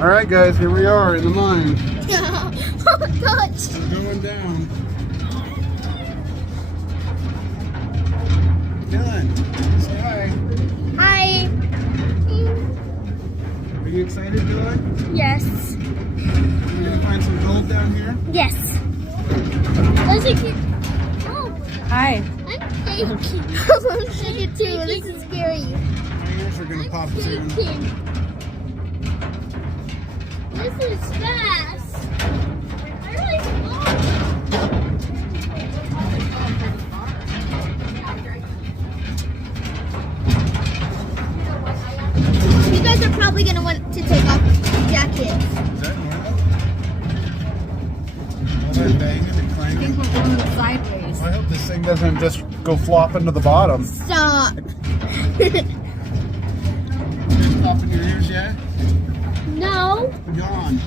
All right, guys, here we are in the mine. Oh gosh. We're going down. Dylan, say hi. Hi. Are you excited, Dylan? Yes. You're gonna find some gold down here? Yes. Let's take it. Oh, Hi. I'm shaking. I'm shaking too. This is scary. My ears are gonna pop soon. Shaking. This is fast. I really You guys are probably gonna want to take off your jackets. Is that normal? All that banging and I clanging? think we're going sideways. I hope this thing doesn't just go flopping to the bottom. Stop. Didn't pop in your ears yet? No. Yawn.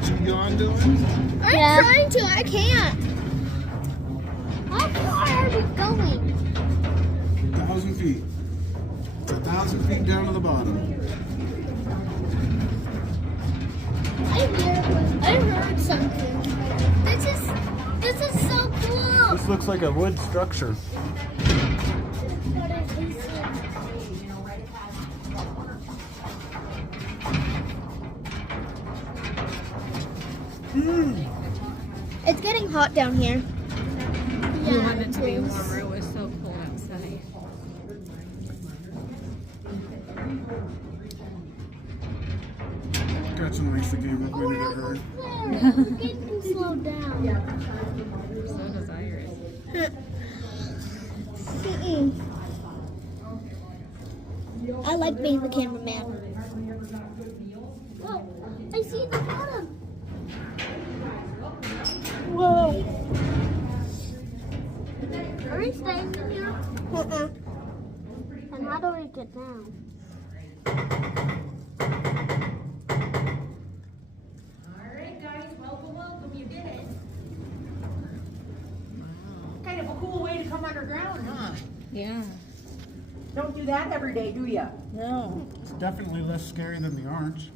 Did you yawn, Dylan? I'm trying to. I can't. How far are we going? 1,000 feet. It's 1,000 feet down to the bottom. I heard something. This is so cool. This looks like a wood structure. It's getting hot down here. We wanted it to be it is. warmer. It was so cold outside. Gretchen likes the game up Oh, when we're it hurt. almost there. Get can slow down. So does Iris. Mm-mm. I like being the cameraman. Whoa, I see the bottom. Whoa. Are we staying in here? And how do we get down? Alright guys, welcome, you did it. Kind of a cool way to come underground, huh? Yeah. Don't do that every day, do ya? No. It's definitely less scary than the orange.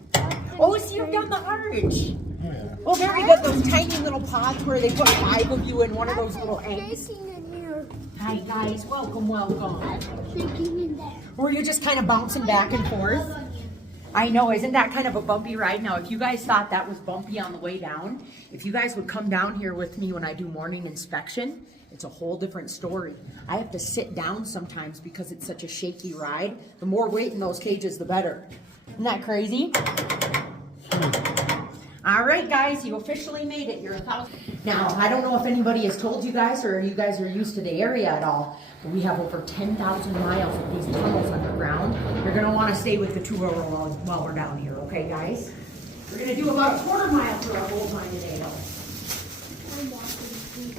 Oh, so you've done the arch. Oh yeah. Oh, very good. Those tiny little pods where they put 5 of you in one of those little eggs. Shaking in here. Hi guys, welcome. I'm shaking in there. Were you just kind of bouncing back and forth? I know, isn't that kind of a bumpy ride? Now, if you guys thought that was bumpy on the way down, if you guys would come down here with me when I do morning inspection, it's a whole different story. I have to sit down sometimes because it's such a shaky ride. The more weight in those cages, the better. Isn't that crazy? All right, guys, you officially made it. You're 1,000. Now, I don't know if anybody has told you guys or you guys are used to the area at all, but we have over 10,000 miles of these tunnels underground. You're going to want to stay with the tour while we're down here, okay, guys? We're going to do about a quarter mile through our gold mine today, though. I'm walking.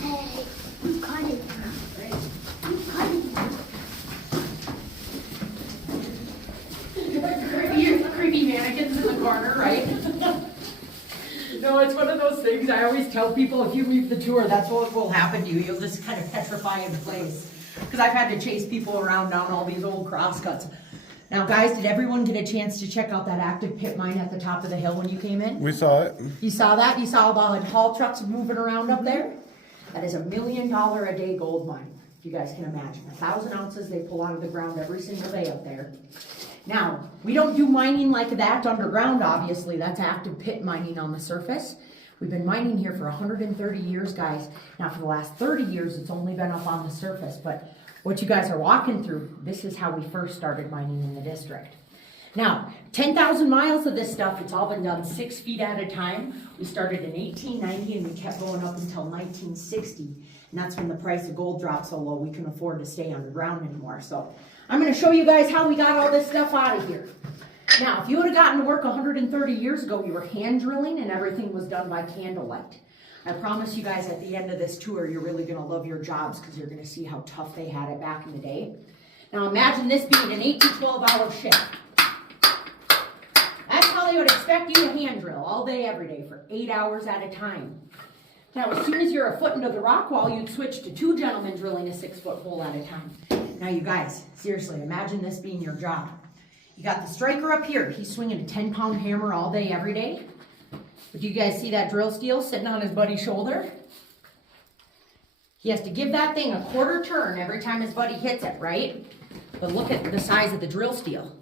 Hey, I'm cutting. I'm cutting. You're creepy mannequins in the corner, right? No, it's one of those things I always tell people, if you leave the tour, that's what will happen to you. You'll just kind of petrify in place. Because I've had to chase people around down all these old crosscuts. Now, guys, did everyone get a chance to check out that active pit mine at the top of the hill when you came in? We saw it. You saw that? You saw the haul trucks moving around up there? That is $1 million a day gold mine, if you guys can imagine. 1,000 ounces they pull out of the ground every single day up there. Now, we don't do mining like that underground, obviously. That's active pit mining on the surface. We've been mining here for 130 years, guys. Now, for the last 30 years, it's only been up on the surface. But what you guys are walking through, this is how we first started mining in the district. Now, 10,000 miles of this stuff, it's all been done 6 feet at a time. We started in 1890 and we kept going up until 1960. And that's when the price of gold dropped so low we couldn't afford to stay underground anymore. So I'm going to show you guys how we got all this stuff out of here. Now, if you would have gotten to work 130 years ago, you were hand drilling and everything was done by candlelight. I promise you guys at the end of this tour, you're really going to love your jobs because you're going to see how tough they had it back in the day. Now, imagine this being an 8 to 12-hour shift. That's how they would expect you to hand drill all day, every day for 8 hours at a time. Now, as soon as you're a foot into the rock wall, you'd switch to 2 gentlemen drilling a 6-foot hole at a time. Now, you guys, seriously, imagine this being your job. You got the striker up here. He's swinging a 10-pound hammer all day, every day. But do you guys see that drill steel sitting on his buddy's shoulder? He has to give that thing a quarter turn every time his buddy hits it, right? But look at the size of the drill steel.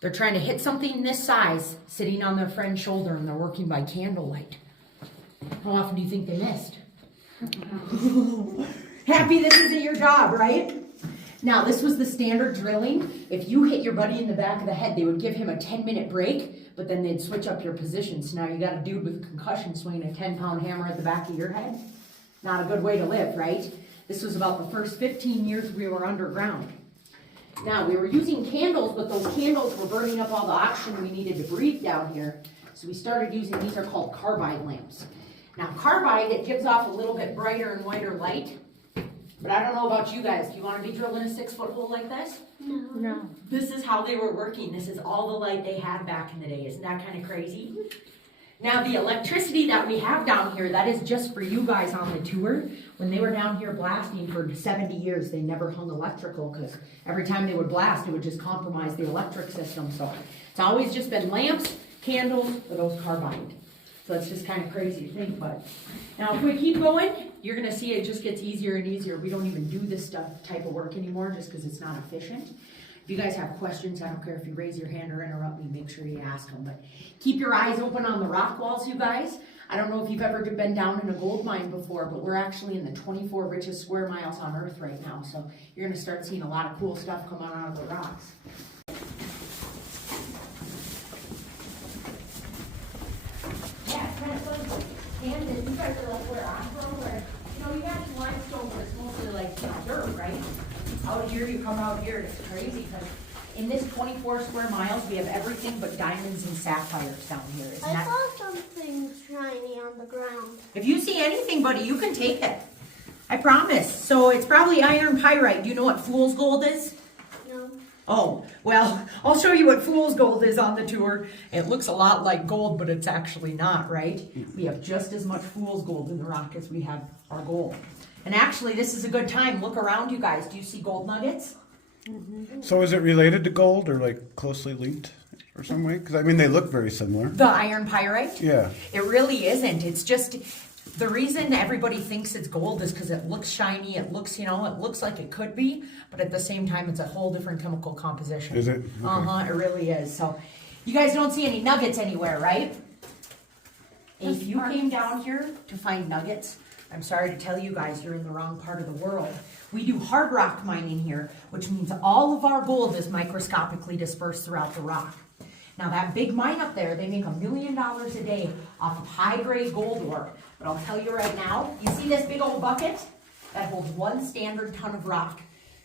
They're trying to hit something this size sitting on their friend's shoulder, and they're working by candlelight. How often do you think they missed? Happy this isn't your job, right? Now, this was the standard drilling. If you hit your buddy in the back of the head, they would give him a 10-minute break, but then they'd switch up your positions. So now you got a dude with a concussion swinging a 10-pound hammer at the back of your head. Not a good way to live, right? This was about the first 15 years we were underground. Now, we were using candles, but those candles were burning up all the oxygen we needed to breathe down here. So we started using, these are called carbide lamps. Now, carbide, it gives off a little bit brighter and whiter light. But I don't know about you guys. Do you want to be drilling a 6-foot hole like this? No. This is how they were working. This is all the light they had back in the day. Isn't that kind of crazy? Now, the electricity that we have down here, that is just for you guys on the tour. When they were down here blasting for 70 years, they never hung electrical because every time they would blast, it would just compromise the electric system. So it's always just been lamps, candles, or those carbide. So it's just kind of crazy to think, but now if we keep going, you're gonna see it just gets easier and easier. We don't even do this type of work anymore just because it's not efficient. If you guys have questions, I don't care if you raise your hand or interrupt me, make sure you ask them, but keep your eyes open on the rock walls, you guys. I don't know if you've ever been down in a gold mine before, but we're actually in the 24 richest square miles on Earth right now, so you're gonna start seeing a lot of cool stuff come out of the rocks. Yeah, it's kind of fun. Canada, you guys are like where I'm from, where, you have limestone, but it's mostly like, dirt, right? Out here, you come out here, it's crazy, because in this 24 square miles, we have everything but diamonds and sapphires down here. Isn't I that? saw something shiny on the ground. If you see anything, buddy, you can take it. I promise. So it's probably iron pyrite. Do you know what fool's gold is? No. Oh, well, I'll show you what fool's gold is on the tour. It looks a lot like gold, but it's actually not, right? We have just as much fool's gold in the rock as we have our gold. And actually, this is a good time. Look around, you guys. Do you see gold nuggets? So is it related to gold or like closely linked or some way? Because I mean, they look very similar. The iron pyrite? Yeah. It really isn't. It's just the reason everybody thinks it's gold is because it looks shiny. It looks, it looks like it could be, but at the same time, it's a whole different chemical composition. Is it? Okay. It really is. So you guys don't see any nuggets anywhere, right? If you came down here to find nuggets, I'm sorry to tell you guys, you're in the wrong part of the world. We do hard rock mining here, which means all of our gold is microscopically dispersed throughout the rock. Now that big mine up there, they make $1 million a day off of high-grade gold ore. But I'll tell you right now, you see this big old bucket? That holds 1 standard ton of rock.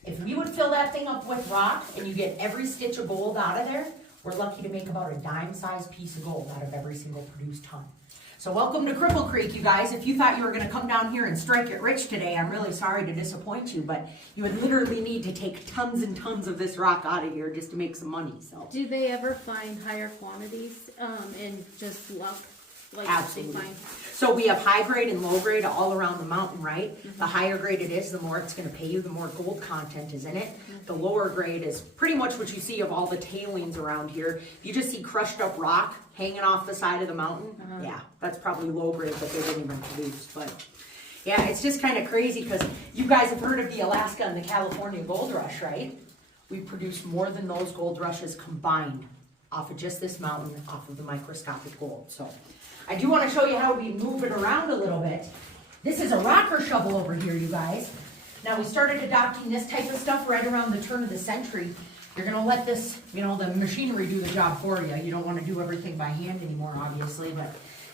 If we would fill that thing up with rock and you get every stitch of gold out of there, we're lucky to make about a dime-sized piece of gold out of every single produced ton. So welcome to Cripple Creek, you guys. If you thought you were going to come down here and strike it rich today, I'm really sorry to disappoint you, but you would literally need to take tons and tons of this rock out of here just to make some money. So Do they ever find higher quantities in just luck? Like Absolutely. They find. So we have high grade and low grade all around the mountain, right? The higher grade it is, the more it's going to pay you, the more gold content is in it. The lower grade is pretty much what you see of all the tailings around here. You just see crushed up rock hanging off the side of the mountain. Yeah, that's probably low grade, but they didn't even produce. But yeah, it's just kind of crazy because you guys have heard of the Alaska and the California gold rush, right? We produce more than those gold rushes combined off of just this mountain, off of the microscopic gold. So I do want to show you how we move it around a little bit. This is a rocker shovel over here, you guys. Now we started adopting this type of stuff right around the turn of the century. You're going to let this, the machinery do the job for you. You don't want to do everything by hand anymore, obviously, but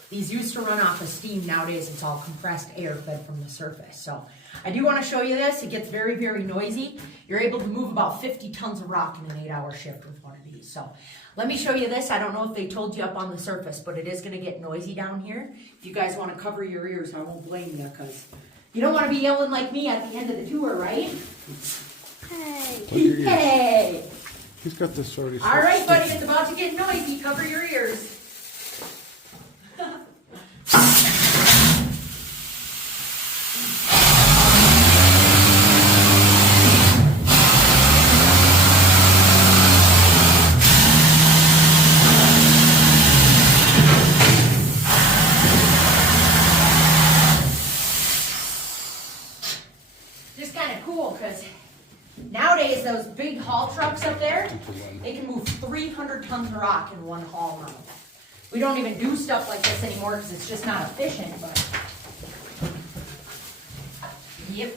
these used to run off of steam. Nowadays, it's all compressed air fed from the surface. So I do want to show you this. It gets very, very noisy. You're able to move about 50 tons of rock in an 8-hour shift with one of these. So let me show you this. I don't know if they told you up on the surface, but it is going to get noisy down here. If you guys want to cover your ears, I won't blame you because you don't want to be yelling like me at the end of the tour, right? Hey. Hey! He's got this already. All right, buddy, it's about to get noisy. Cover your ears. there, they can move 300 tons of rock in one haul now. We don't even do stuff like this anymore because it's just not efficient, but. Yep.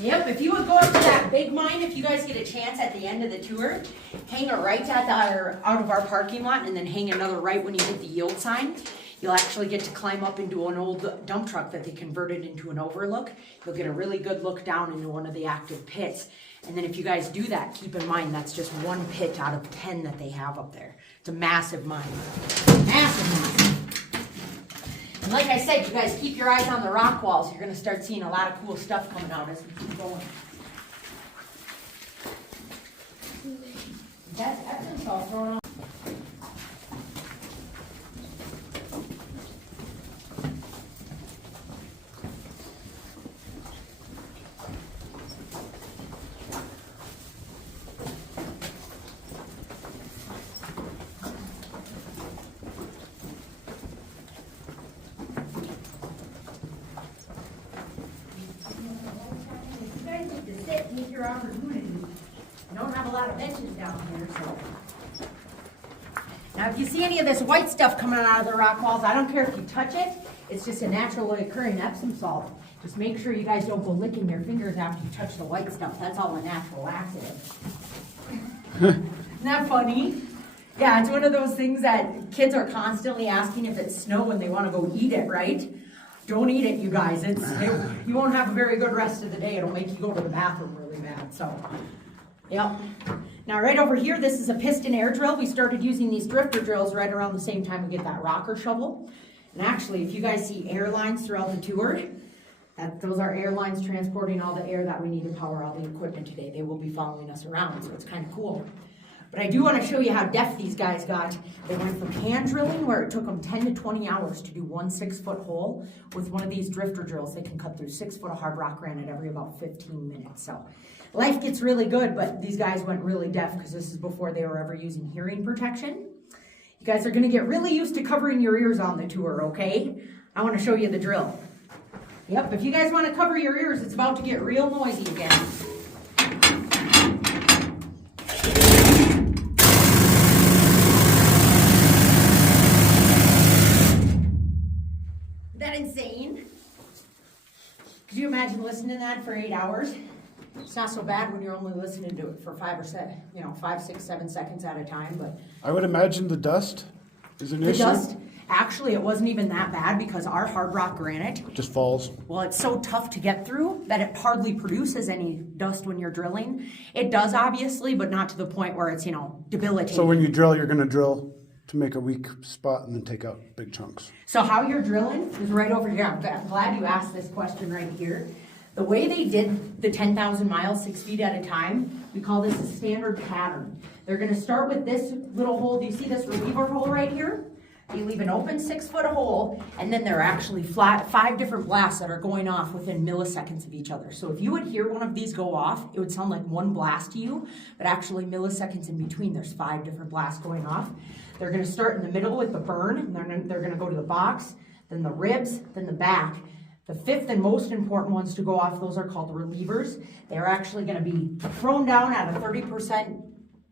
Yep, if you would go up to that big mine, if you guys get a chance at the end of the tour, hang a right out of our parking lot and then hang another right when you hit the yield sign. You'll actually get to climb up into an old dump truck that they converted into an overlook. You'll get a really good look down into one of the active pits. And then if you guys do that, keep in mind that's just one pit out of 10 that they have up there. It's a massive mine. Massive. And like I said, you guys keep your eyes on the rock walls. You're gonna start seeing a lot of cool stuff coming out as we keep going. That's Epsom salt thrown on. Take your opportunity. You don't have a lot of benches down here, so. Now, if you see any of this white stuff coming out of the rock walls, I don't care if you touch it. It's just a naturally occurring Epsom salt. Just make sure you guys don't go licking your fingers after you touch the white stuff. That's all a natural laxative. Isn't that funny? Yeah, it's one of those things that kids are constantly asking if it's snow and they want to go eat it, right? Don't eat it, you guys. You won't have a very good rest of the day. It'll make you go to the bathroom really bad. So, yep. Now, right over here, this is a piston air drill. We started using these drifter drills right around the same time we get that rocker shovel. And actually, if you guys see air lines throughout the tour, those are air lines transporting all the air that we need to power all the equipment today. They will be following us around, so it's kind of cool. But I do want to show you how deft these guys got. They went from hand drilling, where it took them 10 to 20 hours to do one 6-foot hole. With one of these drifter drills, they can cut through 6 foot of hard rock granite every about 15 minutes. So life gets really good, but these guys went really deaf because this is before they were ever using hearing protection. You guys are going to get really used to covering your ears on the tour, okay? I want to show you the drill. Yep, if you guys want to cover your ears, it's about to get real noisy again. Insane. Could you imagine listening to that for 8 hours? It's not so bad when you're only listening to it for 5, 6, 7 seconds at a time. But I would imagine the dust is an issue. The dust, actually, it wasn't even that bad because our hard rock granite just falls. Well, it's so tough to get through that it hardly produces any dust when you're drilling. It does, obviously, but not to the point where it's debilitating. So when you drill, you're going to drill to make a weak spot and then take out big chunks. So how you're drilling is right over here. I'm glad you asked this question right here. The way they did the 10,000 miles, 6 feet at a time, we call this a standard pattern. They're going to start with this little hole. Do you see this reliever hole right here? You leave an open 6-foot hole, and then there are actually 5 different blasts that are going off within milliseconds of each other. So if you would hear one of these go off, it would sound like one blast to you, but actually milliseconds in between, there's 5 different blasts going off. They're going to start in the middle with the burn, and they're going to go to the box, then the ribs, then the back. The 5th and most important ones to go off, those are called relievers. They're actually going to be thrown down at a 30%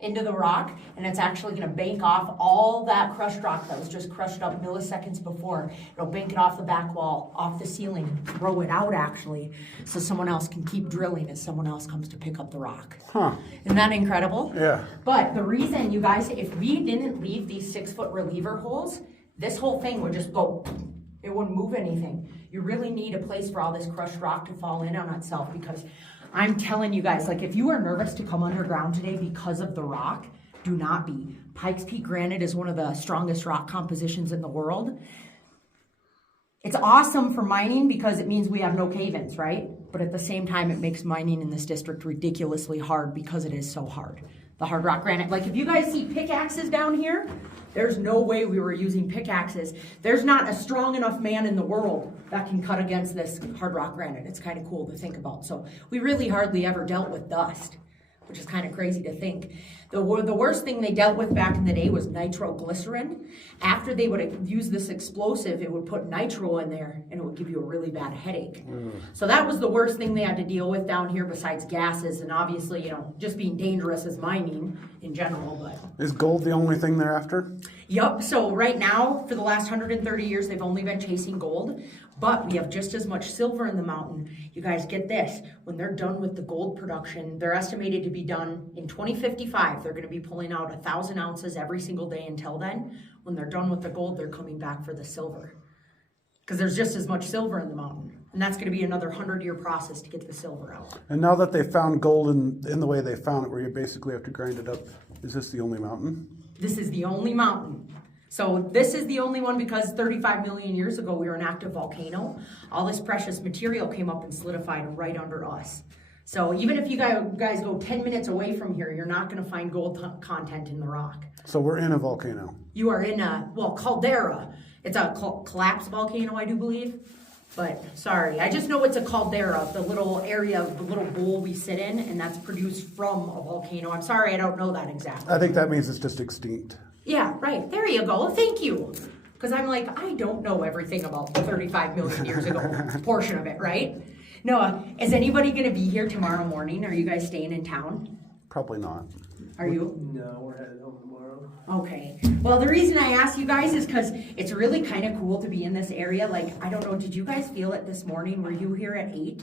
into the rock, and it's actually going to bank off all that crushed rock that was just crushed up milliseconds before. It'll bank it off the back wall, off the ceiling, throw it out actually, so someone else can keep drilling as someone else comes to pick up the rock. Huh. Isn't that incredible? Yeah. But the reason, you guys, if we didn't leave these 6-foot reliever holes, this whole thing would just go, it wouldn't move anything. You really need a place for all this crushed rock to fall in on itself, because I'm telling you guys, like, if you are nervous to come underground today because of the rock, do not be. Pikes Peak granite is one of the strongest rock compositions in the world. It's awesome for mining because it means we have no cave-ins, right? But at the same time, it makes mining in this district ridiculously hard because it is so hard. The hard rock granite, like if you guys see pickaxes down here, there's no way we were using pickaxes. There's not a strong enough man in the world that can cut against this hard rock granite. It's kind of cool to think about. So we really hardly ever dealt with dust. which is kind of crazy to think. The worst thing they dealt with back in the day was nitroglycerin. After they would use this explosive, it would put nitro in there and it would give you a really bad headache. So that was the worst thing they had to deal with down here besides gases and obviously, just being dangerous as mining in general. But Is gold the only thing they're after? Yup, so right now, for the last 130 years, they've only been chasing gold, but we have just as much silver in the mountain. You guys get this, when they're done with the gold production, they're estimated to be done in 2055. They're gonna be pulling out 1,000 ounces every single day until then. When they're done with the gold, they're coming back for the silver. Because there's just as much silver in the mountain. And that's gonna be another 100-year process to get the silver out. And now that they found gold in the way they found it, where you basically have to grind it up, is this the only mountain? This is the only mountain. So this is the only one because 35 million years ago we were an active volcano. All this precious material came up and solidified right under us. So even if you guys go 10 minutes away from here, you're not going to find gold content in the rock. So we're in a volcano. You are in a, caldera. It's a collapsed volcano, I do believe. But sorry, I just know it's a caldera, the little area, the little bowl we sit in, and that's produced from a volcano. I'm sorry, I don't know that exactly. I think that means it's just extinct. Yeah, right. There you go. Thank you. Because I'm like, I don't know everything about the 35 million years ago portion of it, right? Noah, is anybody going to be here tomorrow morning? Are you guys staying in town? Probably not. Are you? No, we're headed home tomorrow. Okay. Well, the reason I asked you guys is because it's really kind of cool to be in this area. Like, I don't know, did you guys feel it this morning? Were you here at 8?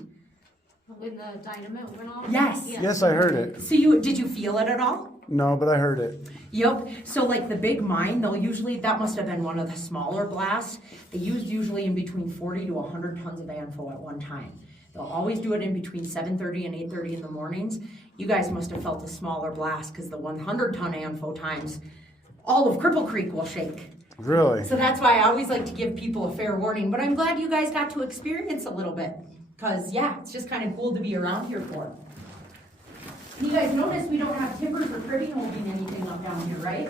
When the dynamite went off? Yes. Yes, I heard it. So did you feel it at all? No, but I heard it. Yep. So like the big mine, that must have been one of the smaller blasts. They used usually in between 40 to 100 tons of ANFO at one time. They'll always do it in between 7:30 and 8:30 in the mornings. You guys must have felt a smaller blast because the 100-ton ANFO times, all of Cripple Creek will shake. Really? So that's why I always like to give people a fair warning. But I'm glad you guys got to experience a little bit. Because, yeah, it's just kind of cool to be around here for. You guys notice we don't have timbers or cribbing holding anything up down here, right?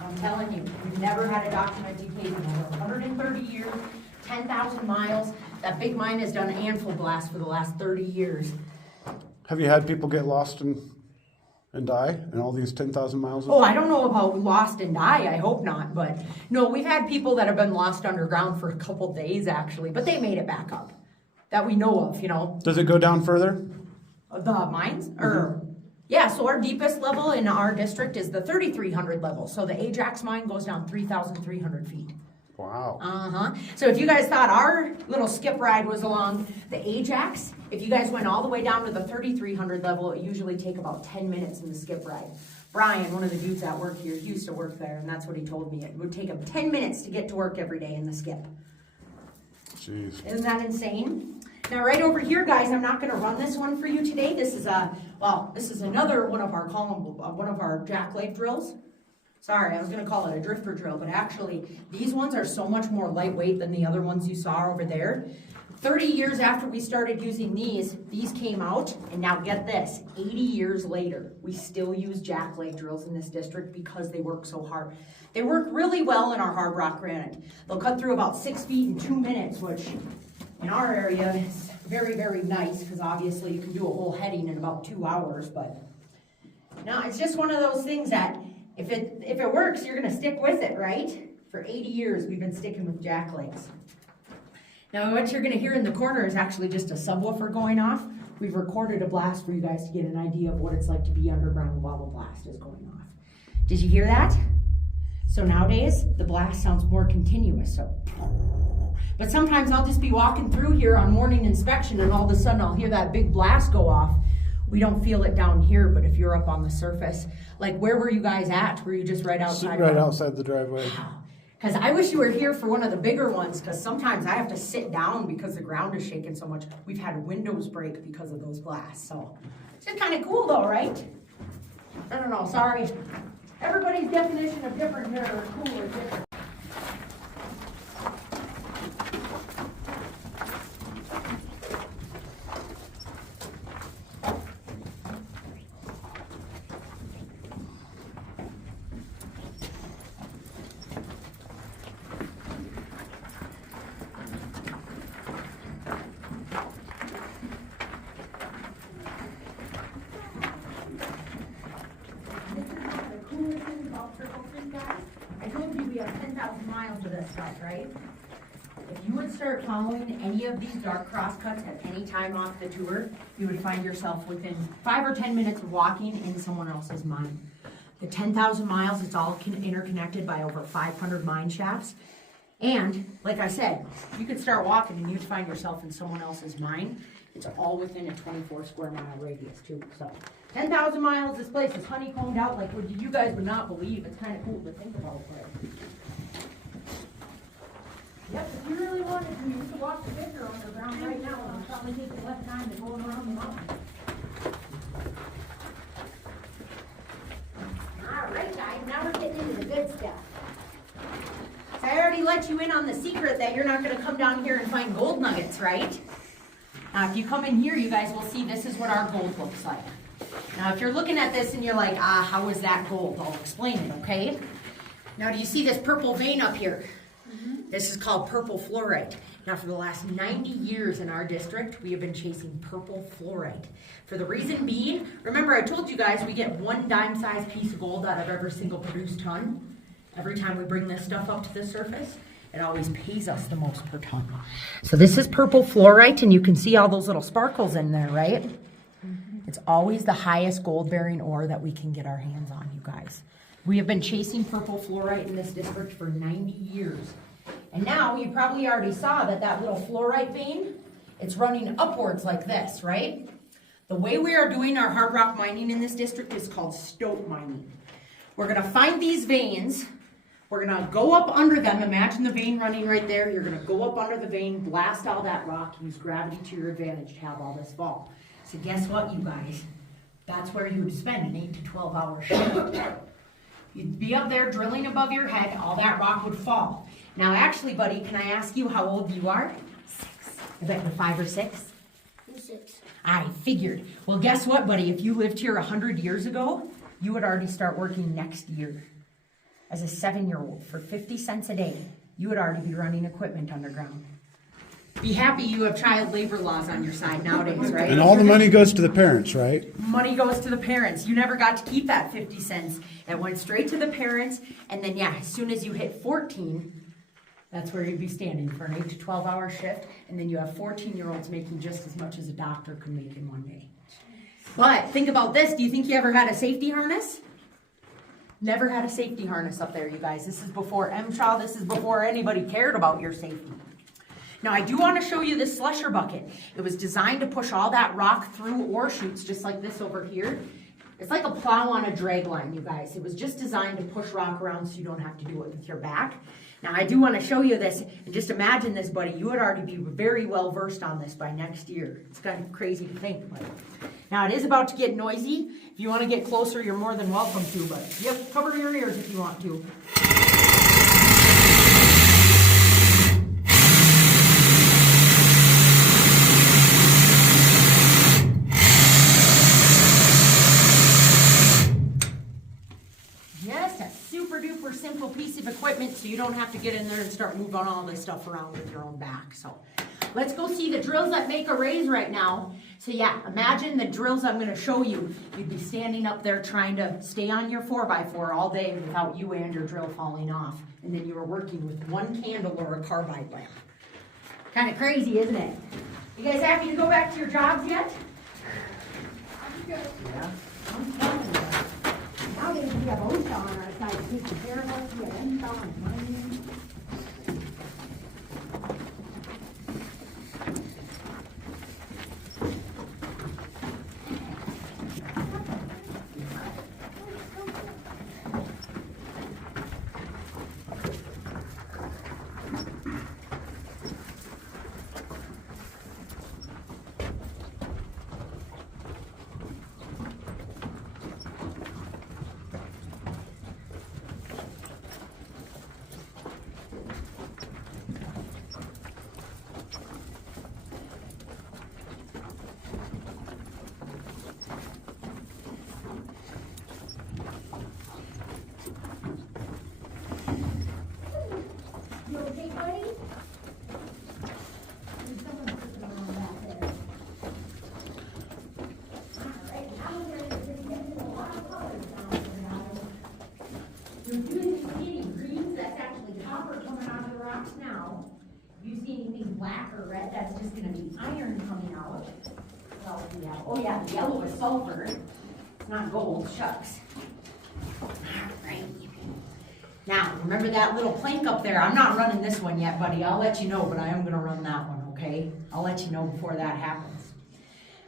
I'm telling you, we've never had a documented case in over 130 years, 10,000 miles. That big mine has done ANFO blasts for the last 30 years. Have you had people get lost and die in all these 10,000 miles? Oh, I don't know about lost and die. I hope not. But no, we've had people that have been lost underground for a couple days, actually. But they made it back up. That we know of, Does it go down further? The mines? Yeah, so our deepest level in our district is the 3,300 level. So the Ajax mine goes down 3,300 feet. Wow. So if you guys thought our little skip ride was along the Ajax, if you guys went all the way down to the 3,300 level, it usually take about 10 minutes in the skip ride. Brian, one of the dudes that work here, he used to work there, and that's what he told me. It would take him 10 minutes to get to work every day in the skip. Jeez. Isn't that insane? Now, right over here, guys, I'm not going to run this one for you today. This is another one of our jack leg drills. Sorry, I was going to call it a drifter drill, but actually, these ones are so much more lightweight than the other ones you saw over there. 30 years after we started using these came out, and now get this, 80 years later, we still use jack leg drills in this district because they work so hard. They work really well in our hard rock granite. They'll cut through about 6 feet in 2 minutes, which in our area is very, very nice because obviously you can do a whole heading in about 2 hours, but no, it's just one of those things that if it works, you're gonna stick with it, right? For 80 years, we've been sticking with jack legs. Now, what you're gonna hear in the corner is actually just a subwoofer going off. We've recorded a blast for you guys to get an idea of what it's like to be underground while the blast is going off. Did you hear that? So nowadays, the blast sounds more continuous, so. But sometimes I'll just be walking through here on morning inspection and all of a sudden I'll hear that big blast go off. We don't feel it down here, but if you're up on the surface, like where were you guys at? Were you just right outside? Right outside the driveway. Because I wish you were here for one of the bigger ones, because sometimes I have to sit down because the ground is shaking so much. We've had windows break because of those blasts, so it's just kind of cool though, right? I don't know, sorry. Everybody's definition of different here or cool is different. right? If you would start following any of these dark crosscuts at any time off the tour, you would find yourself within 5 or 10 minutes of walking in someone else's mine. The 10,000 miles, it's all interconnected by over 500 mine shafts. And, like I said, you could start walking and you'd find yourself in someone else's mine. It's all within a 24 square mile radius too, so. 10,000 miles, this place is honeycombed out like what you guys would not believe. It's kind of cool to think about, but. Yep, if you really wanted to, you could walk the Bicker underground right now, and it'll probably take you less time than going around the mountain. All right, guys, now we're getting into the good stuff. So I already let you in on the secret that you're not gonna come down here and find gold nuggets, right? Now, if you come in here, you guys will see this is what our gold looks like. Now, if you're looking at this and you're like, how is that gold? I'll explain it, okay? Now, do you see this purple vein up here? This is called purple fluorite. Now, for the last 90 years in our district, we have been chasing purple fluorite. For the reason being, remember I told you guys we get 1 dime-sized piece of gold out of every single produced ton. Every time we bring this stuff up to the surface, it always pays us the most per ton. So this is purple fluorite, and you can see all those little sparkles in there, right? It's always the highest gold-bearing ore that we can get our hands on, you guys. We have been chasing purple fluorite in this district for 90 years. And now you probably already saw that little fluorite vein, it's running upwards like this, right? The way we are doing our hard rock mining in this district is called stope mining. We're gonna find these veins, we're gonna go up under them, imagine the vein running right there, you're gonna go up under the vein, blast all that rock, use gravity to your advantage to have all this fall. So guess what, you guys? That's where you would spend an 8 to 12 hour shift. You'd be up there drilling above your head, all that rock would fall. Now, actually, buddy, can I ask you how old you are? 6. I bet you're 5 or 6. 6. I figured. Well, guess what, buddy? If you lived here 100 years ago, you would already start working next year. As a 7-year-old, for 50 cents a day, you would already be running equipment underground. Be happy you have child labor laws on your side nowadays, right? And all the money goes to the parents, right? Money goes to the parents. You never got to keep that 50 cents. It went straight to the parents, and then, yeah, as soon as you hit 14, that's where you'd be standing for an 8 to 12 hour shift, and then you have 14-year-olds making just as much as a doctor could make in one day. But think about this. Do you think you ever had a safety harness? Never had a safety harness up there, you guys. This is before MSHA. This is before anybody cared about your safety. Now, I do want to show you this slusher bucket. It was designed to push all that rock through ore chutes, just like this over here. It's like a plow on a drag line, you guys. It was just designed to push rock around so you don't have to do it with your back. Now, I do want to show you this, and just imagine this, buddy. You would already be very well versed on this by next year. It's kind of crazy to think, but now it is about to get noisy. If you want to get closer, you're more than welcome to, but yep, cover your ears if you want to. Simple piece of equipment so you don't have to get in there and start moving all this stuff around with your own back. So let's go see the drills that make a raise right now. So yeah, imagine the drills I'm going to show you. You'd be standing up there trying to stay on your 4x4 all day without you and your drill falling off. And then you were working with one candle or a carbide lamp. Kind of crazy, isn't it? You guys happy to go back to your jobs yet? Yeah. I'm telling you. Nowadays we have OSHA on our side to take care of us. We have MSHA and mining. that's just gonna be iron coming out. Well, yeah, oh yeah, the yellow is sulfur. It's not gold, shucks. Alright. Now, remember that little plank up there? I'm not running this one yet, buddy. I'll let you know, but I am gonna run that one, okay? I'll let you know before that happens.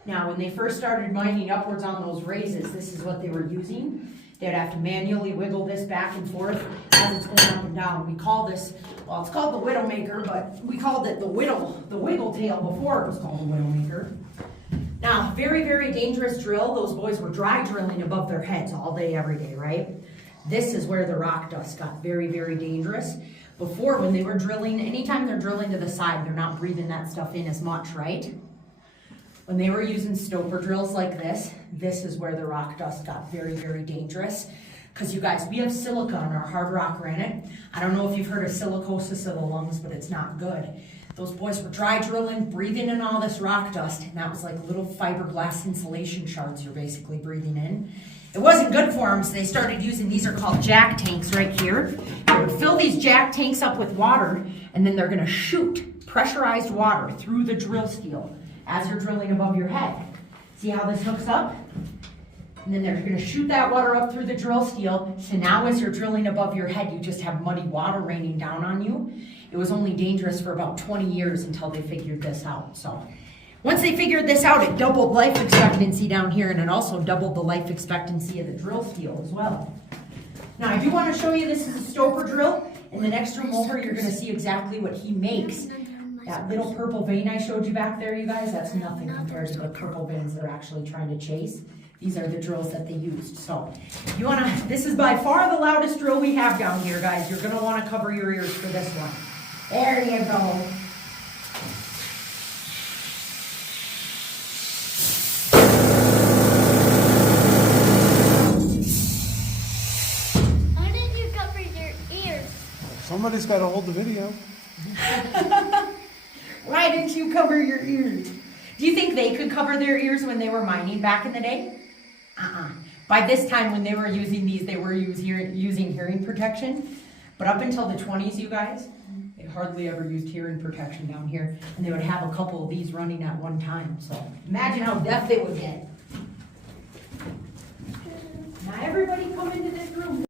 Now, when they first started mining upwards on those raises, this is what they were using. They'd have to manually wiggle this back and forth as it's going up and down. We call this, well, it's called the Widowmaker, but we called it the wiggle tail before it was called the Widowmaker. Now, very, very dangerous drill. Those boys were dry drilling above their heads all day, every day, right? This is where the rock dust got very, very dangerous. Before, when they were drilling, anytime they're drilling to the side, they're not breathing that stuff in as much, right? When they were using stoper drills like this is where the rock dust got very, very dangerous. Because you guys, we have silica on our hard rock granite. I don't know if you've heard of silicosis of the lungs, but it's not good. Those boys were dry drilling, breathing in all this rock dust, and that was like little fiberglass insulation shards you're basically breathing in. It wasn't good for them, so they started using, these are called jack tanks right here. They would fill these jack tanks up with water, and then they're gonna shoot pressurized water through the drill steel as you're drilling above your head. See how this hooks up? And then they're gonna shoot that water up through the drill steel, so now as you're drilling above your head, you just have muddy water raining down on you. It was only dangerous for about 20 years until they figured this out, so. Once they figured this out, it doubled life expectancy down here, and it also doubled the life expectancy of the drill steel as well. Now, I do want to show you, this is a stoper drill. In the next room over, you're going to see exactly what he makes. That little purple vein I showed you back there, you guys, that's nothing compared to the purple veins they're actually trying to chase. These are the drills that they used. So, you want to, this is by far the loudest drill we have down here, guys. You're going to want to cover your ears for this one. There you go. Somebody's got to hold the video. Why didn't you cover your ears? Do you think they could cover their ears when they were mining back in the day? By this time when they were using these, they were using hearing protection. But up until the 20s, you guys, they hardly ever used hearing protection down here. And they would have a couple of these running at one time. So imagine how deaf they would get. Now everybody come into this room.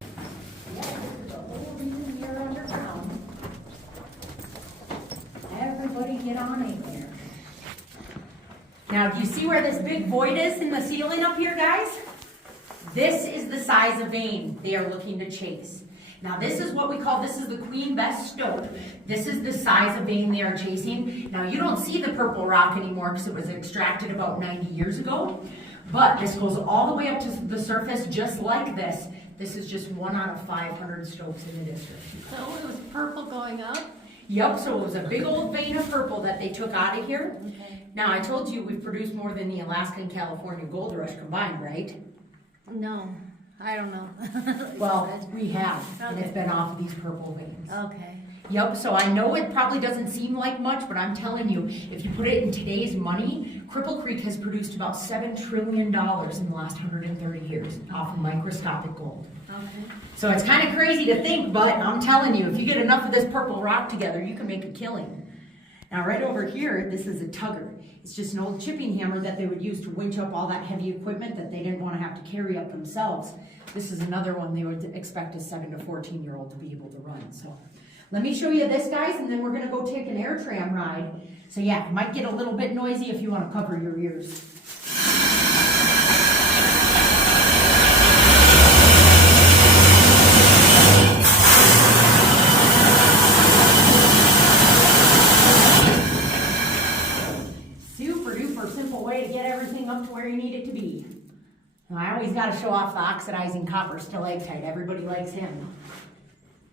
Yeah, this is a whole reason you're underground. Everybody get on in there. Now, do you see where this big void is in the ceiling up here, guys? This is the size of vein they are looking to chase. Now, this is what we call, this is the Queen Bess Stope. This is the size of vein they are chasing. Now, you don't see the purple rock anymore because it was extracted about 90 years ago. But this goes all the way up to the surface just like this. This is just 1 out of 500 stopes in the district. So it was purple going up? Yep, so it was a big old vein of purple that they took out of here. Okay. Now, I told you we've produced more than the Alaska and California gold rush combined, right? No, I don't know. Well, we have, and it's Okay. been off of these purple veins. Okay. Yep, so I know it probably doesn't seem like much, but I'm telling you, if you put it in today's money, Cripple Creek has produced about $7 trillion in the last 130 years off of microscopic gold. Okay. So it's kind of crazy to think, but I'm telling you, if you get enough of this purple rock together, you can make a killing. Now right over here, this is a tugger. It's just an old chipping hammer that they would use to winch up all that heavy equipment that they didn't want to have to carry up themselves. This is another one they would expect a 7 to 14-year-old to be able to run. So let me show you this, guys, and then we're going to go take an air tram ride. So yeah, it might get a little bit noisy if you want to cover your ears. Super duper simple way to get everything up to where you need it to be. Now, I always got to show off the oxidizing copper stalactite. Everybody likes him.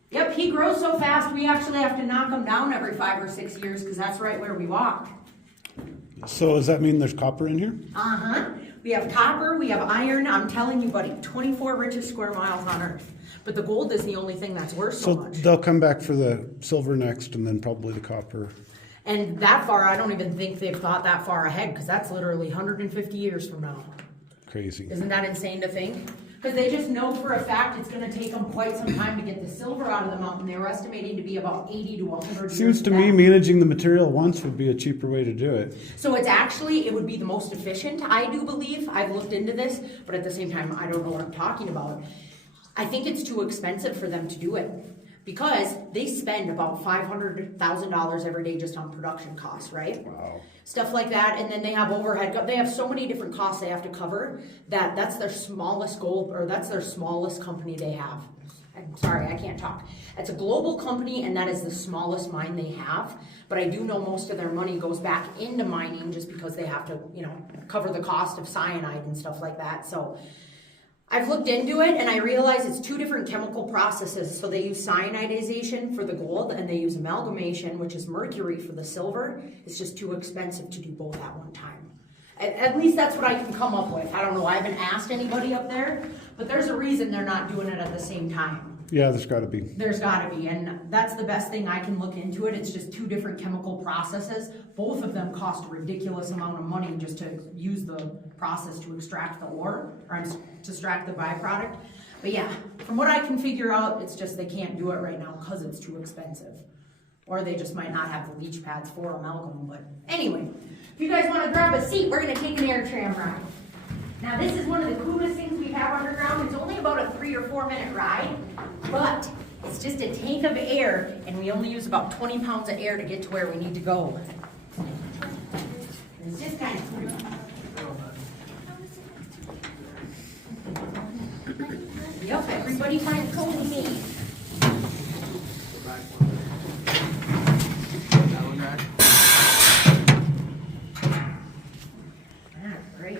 Yep, he grows so fast we actually have to knock him down every 5 or 6 years because that's right where we walk. So does that mean there's copper in here? We have copper, we have iron. I'm telling you, buddy, 24 richest square miles on Earth. But the gold is the only thing that's worth so So much. they'll come back for the silver next and then probably the copper. And that far, I don't even think they've thought that far ahead because that's literally 150 years from now. Crazy. Isn't that insane to think? Because they just know for a fact it's gonna take them quite some time to get the silver out of the mountain. They were estimating to be about 80 to 100 years Seems to me back. managing the material once would be a cheaper way to do it. So it's actually, it would be the most efficient, I do believe. I've looked into this, but at the same time, I don't know what I'm talking about. I think it's too expensive for them to do it because they spend about $500,000 every day just on production costs, right? Wow. Stuff like that, and then they have overhead, they have so many different costs they have to cover that that's their smallest goal, or that's their smallest company they have. I'm sorry, I can't talk. It's a global company and that is the smallest mine they have, but I do know most of their money goes back into mining just because they have to, you know, cover the cost of cyanide and stuff like that, so. I've looked into it and I realize it's two different chemical processes. So they use cyanidization for the gold and they use amalgamation, which is mercury, for the silver. It's just too expensive to do both at one time. At least that's what I can come up with. I don't know, I haven't asked anybody up there, but there's a reason they're not doing it at the same time. Yeah, there's gotta be. There's gotta be, and that's the best thing I can look into it. It's just two different chemical processes. Both of them cost a ridiculous amount of money just to use the process to extract the ore, or to extract the byproduct. But yeah, from what I can figure out, it's just they can't do it right now because it's too expensive. Or they just might not have the leach pads for amalgam, but anyway. If you guys wanna grab a seat, we're gonna take an air tram ride. Now this is one of the coolest things we have underground. It's only about a 3 or 4 minute ride, but it's just a tank of air and we only use about 20 pounds of air to get to where we need to go. It's just kind of cool. Yep, everybody finds cold to me. Great.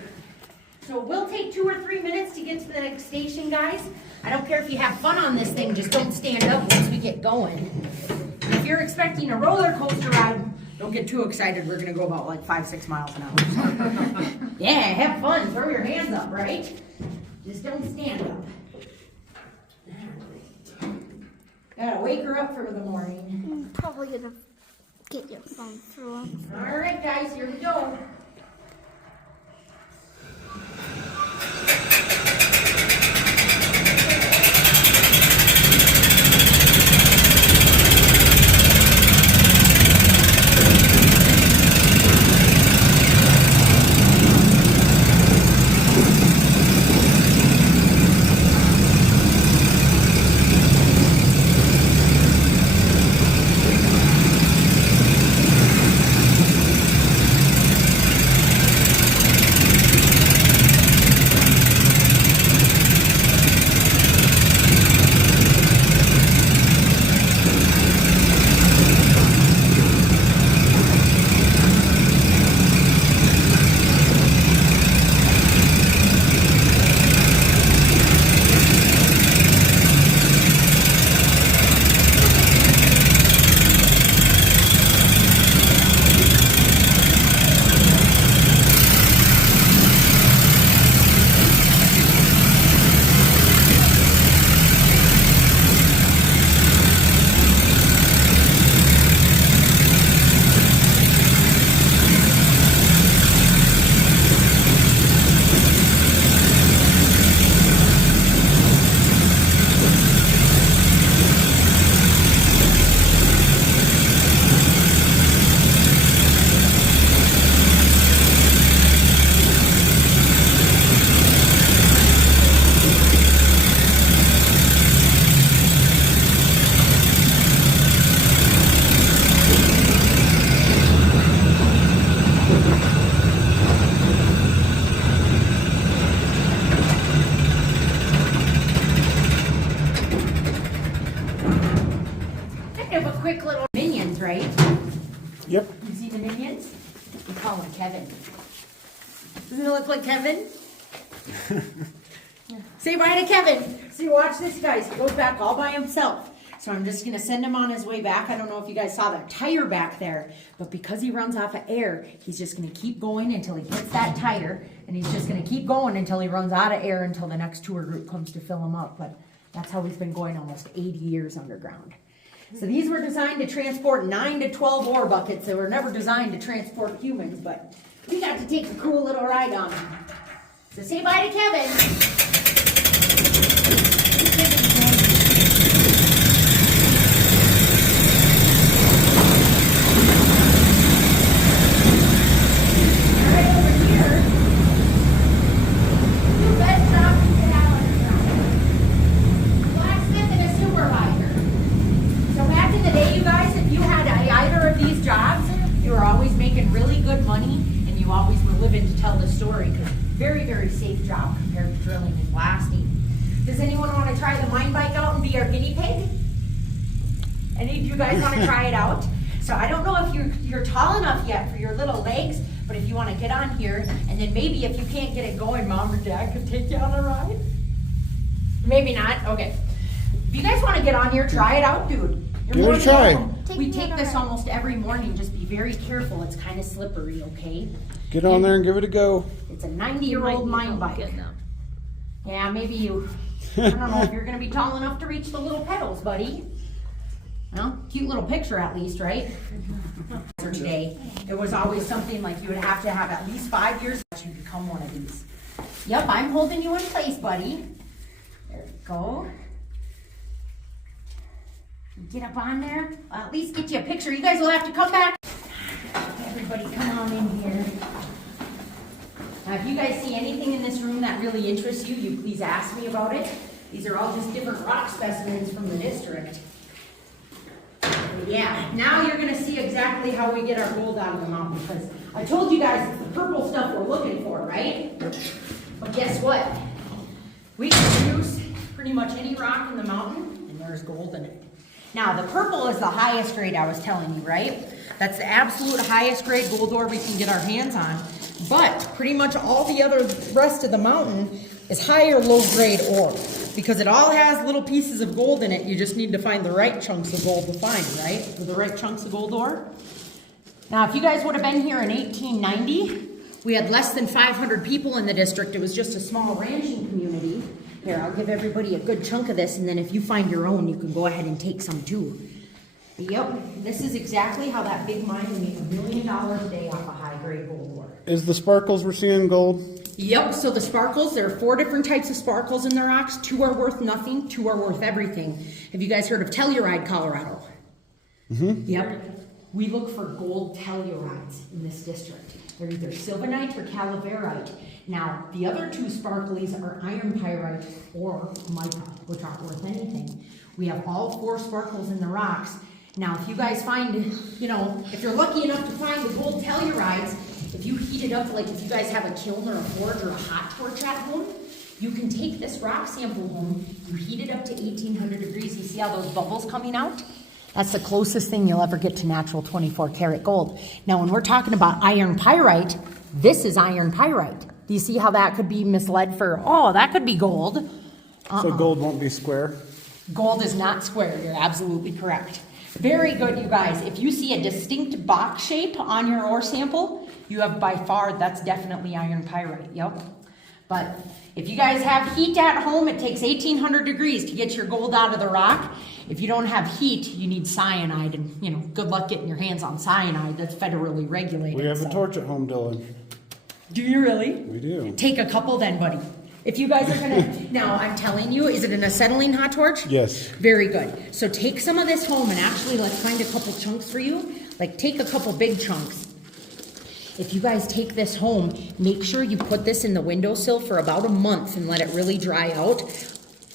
So we'll take 2 or 3 minutes to get to the next station, guys. I don't care if you have fun on this thing, just don't stand up once we get going. If you're expecting a roller coaster ride, don't get too excited. We're gonna go about like 5-6 miles an hour. Yeah, have fun, throw your hands up, right? Just don't stand up. Gotta wake her up for the morning. I'm probably gonna get your phone through 'em. All right, guys, here we go. Quick little minions, right? Yep. You see the minions? We call him Kevin. Doesn't it look like Kevin? Say bye to Kevin. See, watch this, guys. He goes back all by himself. So I'm just going to send him on his way back. I don't know if you guys saw that tire back there, but because he runs off of air, he's just going to keep going until he gets that tire, and he's just going to keep going until he runs out of air until the next tour group comes to fill him up. But that's how he's been going almost 80 years underground. So these were designed to transport 9 to 12 ore buckets. They were never designed to transport humans, but we got to take a cool little ride on them. So say bye to Kevin. drilling and blasting. Does anyone want to try the mine bike out and be our guinea pig? Any of you guys want to try it out? So I don't know if you're tall enough yet for your little legs, but if you want to get on here, and then maybe if you can't get it going, Mom or Dad could take you on a ride. Maybe not. Okay. If you guys want to get on here, try it out, dude. You're Give it more a than try. welcome. We take this almost every morning. Just be very careful. It's kind of slippery, okay? Get on there and give it a go. It's a 90-year-old mine bike. Yeah, maybe you. I don't know if you're going to be tall enough to reach the little pedals, buddy. Well, cute little picture at least, right? For today, it was always something like you would have to have at least 5 years to become one of these. Yep, I'm holding you in place, buddy. There we go. Get up on there. I'll at least get you a picture. You guys will have to come back. Everybody come on in here. Now, if you guys see anything in this room that really interests you, you please ask me about it. These are all just different rock specimens from the district. Yeah, now you're gonna see exactly how we get our gold out of the mountain, because I told you guys it's the purple stuff we're looking for, right? But guess what? We can produce pretty much any rock in the mountain, and there's gold in it. Now, the purple is the highest grade I was telling you, right? That's the absolute highest grade gold ore we can get our hands on. But pretty much all the other rest of the mountain is high or low grade ore. Because it all has little pieces of gold in it, you just need to find the right chunks of gold to find, right? Or the right chunks of gold ore. Now, if you guys would have been here in 1890, we had less than 500 people in the district. It was just a small ranching community. Here, I'll give everybody a good chunk of this, and then if you find your own, you can go ahead and take some too. Yep, this is exactly how that big mine would make $1 million a day off of high-grade gold ore. Is the sparkles we're seeing gold? Yep, so the sparkles, there are 4 different types of sparkles in the rocks. 2 are worth nothing, 2 are worth everything. Have you guys heard of Telluride, Colorado? Mm-hmm. Yep. We look for gold tellurides in this district. They're either sylvanite or calaverite. Now, the other 2 sparklies are iron pyrite or mica, which aren't worth anything. We have all 4 sparkles in the rocks. Now, if you guys find, you know, if you're lucky enough to find the gold tellurides, if you heat it up, like if you guys have a kiln or a forge or a hot torch at home, you can take this rock sample home, you heat it up to 1800 degrees. You see how those bubbles coming out? That's the closest thing you'll ever get to natural 24 karat gold. Now, when we're talking about iron pyrite, this is iron pyrite. Do you see how that could be misled for, oh, that could be gold? So gold won't be square? Gold is not square. You're absolutely correct. Very good, you guys. If you see a distinct box shape on your ore sample, you have by far, that's definitely iron pyrite, yep. But if you guys have heat at home, it takes 1800 degrees to get your gold out of the rock. If you don't have heat, you need cyanide, and you know, good luck getting your hands on cyanide. That's federally regulated. We have a torch at home, Dylan. Do you really? We do. Take a couple then, buddy. If you guys are gonna, now I'm telling you, is it an acetylene hot torch? Yes. Very good. So take some of this home, and actually let's find a couple chunks for you. Like take a couple big chunks. If you guys take this home, make sure you put this in the windowsill for about a month and let it really dry out.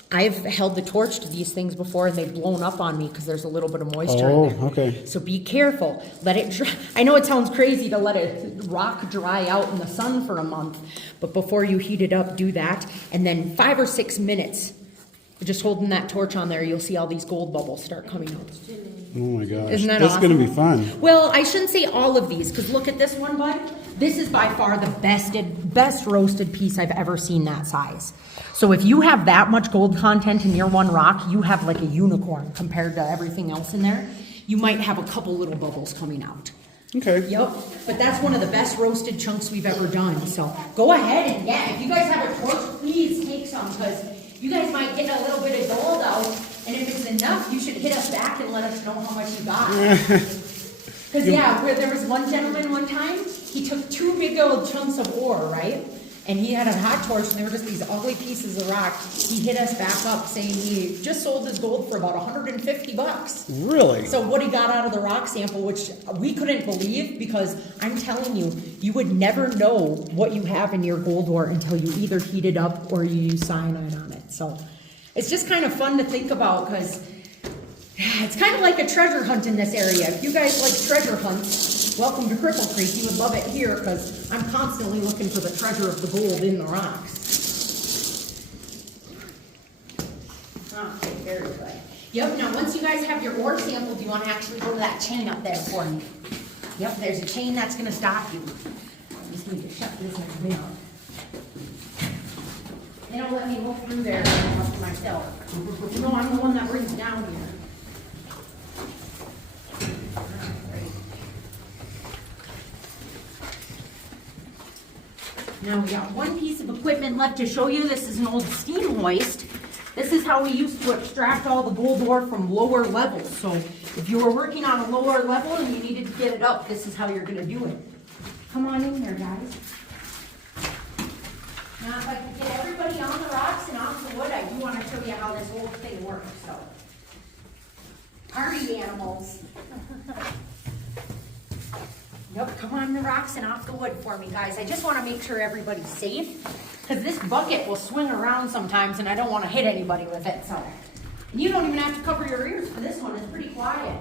I've held the torch to these things before and they've blown up on me because there's a little bit of moisture in there. Okay. So be careful. Let it dry. I know it sounds crazy to let a rock dry out in the sun for a month, but before you heat it up, do that. And then 5 or 6 minutes, just holding that torch on there, you'll see all these gold bubbles start coming out. Oh my gosh. Isn't that That's awesome? going to be fun. Well, I shouldn't say all of these, because look at this one, bud. This is by far the best roasted piece I've ever seen that size. So if you have that much gold content in your one rock, you have like a unicorn compared to everything else in there. You might have a couple little bubbles coming out. Okay. Yep, but that's one of the best roasted chunks we've ever done. So go ahead and yeah, if you guys have a torch, please take some, because you guys might get a little bit of gold out, and if it's enough, you should hit us back and let us know how much you got. Because yeah, where there was one gentleman one time, he took 2 big old chunks of ore, right? And he had a hot torch, and there were just these ugly pieces of rock. He hit us back up saying he just sold his gold for about $150. Really? So what he got out of the rock sample, which we couldn't believe, because I'm telling you, you would never know what you have in your gold ore until you either heat it up or you use cyanide on it. So it's just kind of fun to think about, because it's kind of like a treasure hunt in this area. If you guys like treasure hunts, welcome to Cripple Creek. You would love it here, because I'm constantly looking for the treasure of the gold in the rocks. Yep, now once you guys have your ore sample, do you wanna actually go to that chain up there for me? Yep, there's a chain that's gonna stop you. I just need to shut this thing up. They don't let me look through there myself. You know, I'm the one that brings down here. Alright. Now we got one piece of equipment left to show you. This is an old steam hoist. This is how we used to extract all the gold ore from lower levels. So if you were working on a lower level and you needed to get it up, this is how you're gonna do it. Come on in there, guys. Now, if I could get everybody on the rocks and off the wood, I do want to show you how this whole thing works, so. Party animals. Yep, come on the rocks and off the wood for me, guys. I just want to make sure everybody's safe, because this bucket will swing around sometimes, and I don't want to hit anybody with it, so. And you don't even have to cover your ears for this one. It's pretty quiet.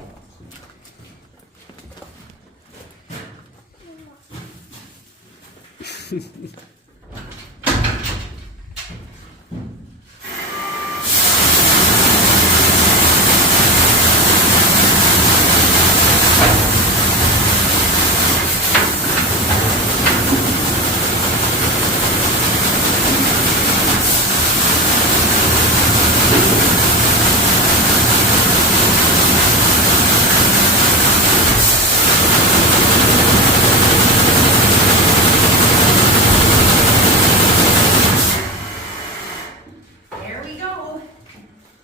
There we go.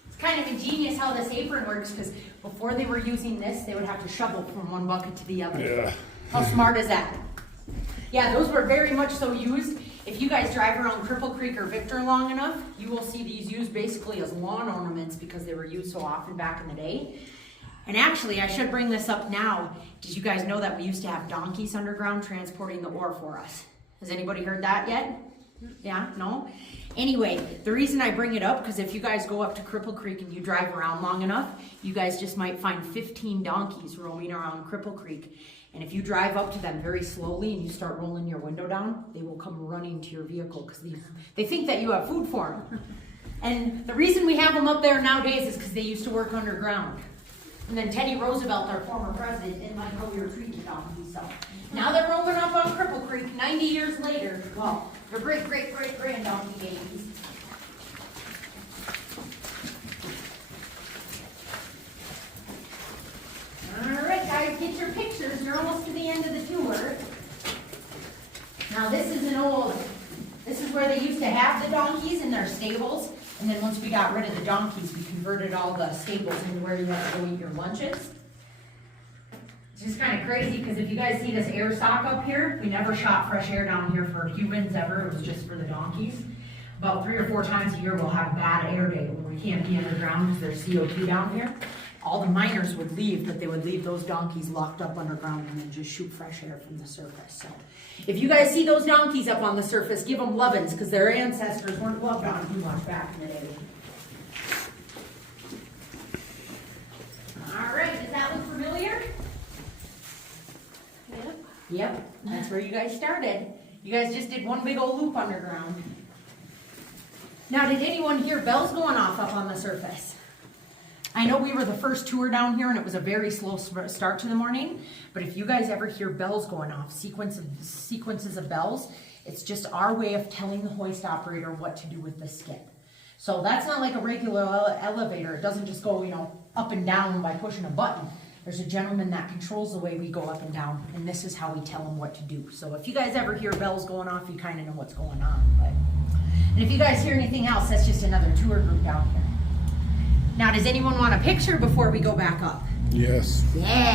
It's kind of ingenious how this apron works, because before they were using this, they would have to shovel from one bucket to the other. Yeah. How smart is that? Yeah, those were very much so used. If you guys drive around Cripple Creek or Victor long enough, you will see these used basically as lawn ornaments because they were used so often back in the day. And actually, I should bring this up now. Did you guys know that we used to have donkeys underground transporting the ore for us? Has anybody heard that yet? Yeah, no? Anyway, the reason I bring it up, because if you guys go up to Cripple Creek and you drive around long enough, you guys just might find 15 donkeys roaming around Cripple Creek. And if you drive up to them very slowly and you start rolling your window down, they will come running to your vehicle because they think that you have food for them. And the reason we have them up there nowadays is because they used to work underground. And then Teddy Roosevelt, our former president, didn't like how we were treating donkeys. So now they're roaming up on Cripple Creek 90 years later. Well, they're great-great-great-grand donkey babies. All right, guys, get your pictures. You're almost to the end of the tour. Now this is where they used to have the donkeys in their stables. And then once we got rid of the donkeys, we converted all the stables into where you have to go eat your lunches. It's just kind of crazy because if you guys see this air sock up here, we never shot fresh air down here for humans ever. It was just for the donkeys. About 3 or 4 times a year, we'll have a bad air day when we can't be underground because there's CO2 down here. All the miners would leave, but they would leave those donkeys locked up underground and then just shoot fresh air from the surface. So if you guys see those donkeys up on the surface, give them lovin's because their ancestors weren't loved on too much back in the day. All right, does that look familiar? Yep. Yep, that's where you guys started. You guys just did one big old loop underground. Now, did anyone hear bells going off up on the surface? I know we were the first tour down here and it was a very slow start to the morning, but if you guys ever hear bells going off, sequences of bells, it's just our way of telling the hoist operator what to do with the skip. So that's not like a regular elevator. It doesn't just go, up and down by pushing a button. There's a gentleman that controls the way we go up and down, and this is how we tell him what to do. So if you guys ever hear bells going off, you kind of know what's going on. And if you guys hear anything else, that's just another tour group down here. Now, does anyone want a picture before we go back up? Yes. Yeah.